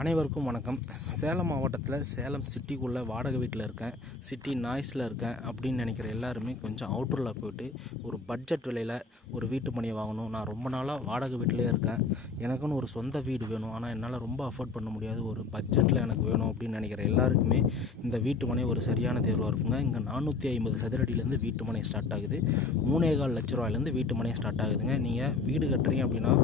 அனைவருக்கும் வணக்கம். சேலம் மாவட்டத்தில் சேலம் சிட்டிக்குள்ளே வாடகை வீட்டில் இருக்கேன், சிட்டி நாய்ஸில் இருக்கேன் அப்படின்னு நினைக்கிற எல்லாருமே கொஞ்சம் அவுட்டரில் போய்ட்டு ஒரு பட்ஜெட் விலையில் ஒரு வீட்டு மனையை வாங்கணும். நான் ரொம்ப நாளாக வாடகை வீட்டிலே இருக்கேன், எனக்குன்னு ஒரு சொந்த வீடு வேணும், ஆனால் என்னால் ரொம்ப அஃபோர்ட் பண்ண முடியாது, ஒரு பட்ஜெட்டில் எனக்கு வேணும் அப்படின்னு நினைக்கிற எல்லாருக்குமே இந்த வீட்டு மனை ஒரு சரியான தேர்வாக இருக்குங்க. இங்கே 450 சதுரடியிலேருந்து வீட்டு மனை ஸ்டார்ட் ஆகுது, 3.25 லட்ச ரூபாயிலேருந்து வீட்டு மனை ஸ்டார்ட் ஆகுதுங்க. நீங்கள் வீடு கட்டுறீங்க அப்படின்னா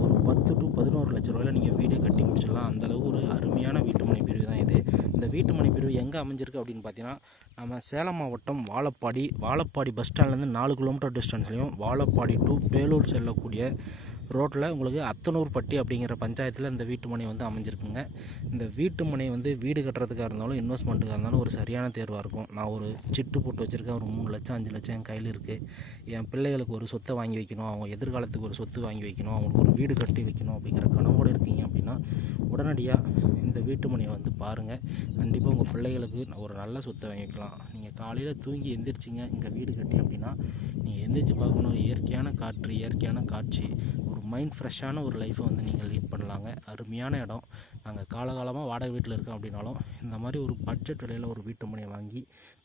ஒரு 10 to 11 லட்ச ரூபாயில் நீங்கள் வீடே கட்டி முடிச்சிடலாம். அந்தளவு ஒரு அருமையான வீட்டுமனை பிரிவு தான் இது. இந்த வீட்டுமனை பிரிவு எங்கே அமைஞ்சிருக்கு அப்படின்னு பார்த்தீங்கன்னா, நம்ம சேலம் மாவட்டம் வாழப்பாடி பஸ் ஸ்டாண்ட்லேருந்து 4 கிலோமீட்டர் டிஸ்டன்ஸ்லையும், வாழப்பாடி டு பேலூர் செல்லக்கூடிய ரோட்டில் உங்களுக்கு அத்தனூர்பட்டி அப்படிங்கிற பஞ்சாயத்தில் இந்த வீட்டுமனை வந்து அமைஞ்சிருக்குங்க. இந்த வீட்டுமனை வந்து வீடு கட்டுறதுக்காக இருந்தாலும் இன்வெஸ்ட்மெண்ட்டுக்காக இருந்தாலும் ஒரு சரியான தேர்வாக இருக்கும். நான் ஒரு சிட்டு போட்டு வச்சுருக்கேன், ஒரு 3 லட்சம் 5 லட்சம் என் கையில் இருக்குது. என் பிள்ளைகளுக்கு ஒரு சொத்தை வாங்கி வைக்கணும், அவங்க எதிர்காலத்துக்கு ஒரு சொத்து வாங்கி வைக்கணும், அவங்களுக்கு ஒரு வீடு கட்டி வைக்கணும் அப்படிங்கிற கனவோடு இருக்கீங்க அப்படின்னா உடனடியாக இந்த வீட்டுமனையை வந்து பாருங்கள். கண்டிப்பாக உங்கள் பிள்ளைகளுக்கு ஒரு நல்ல சொத்தை வாங்கி வைக்கலாம். நீங்கள் காலையில் தூங்கி எந்திரிச்சிங்க இங்கே வீடு கட்டி அப்படின்னா நீங்கள் எந்திரிச்சு பார்க்கணும், இயற்கையான காற்று, இயற்கையான காட்சி, ஒரு மைண்ட் ஃப்ரெஷ்ஷான ஒரு லைஃப்பை வந்து நீங்கள் லீட் பண்ணலாங்க. அருமையான இடம். நாங்கள் காலகாலமாக வாடகை வீட்டில் இருக்கோம் அப்படின்னாலும் இந்த மாதிரி ஒரு பட்ஜெட் விலையில் ஒரு வீட்டு மனையை வாங்கி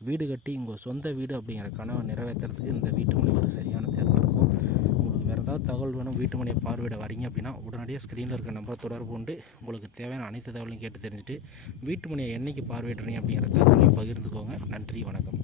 வீடு கட்டி உங்கள் சொந்த வீடு அப்படிங்கிற கனவை நிறைவேற்றுறதுக்கு இந்த வீட்டு மனை ஒரு சரியான தேர்வாக இருக்கும். உங்களுக்கு வேறு ஏதாவது தகவல் வேணும், வீட்டு மனையை பார்வையிட வரீங்க அப்படின்னா உடனடியாக ஸ்க்ரீனில் இருக்க நம்பரை தொடர்பு கொண்டு உங்களுக்கு தேவையான அனைத்து தகவலையும் கேட்டு தெரிஞ்சுட்டு வீட்டு மனையை என்றைக்கு பார்வையிடுறீங்க அப்படிங்கிற தகவலையும் பகிர்ந்துக்கோங்க. நன்றி, வணக்கம்.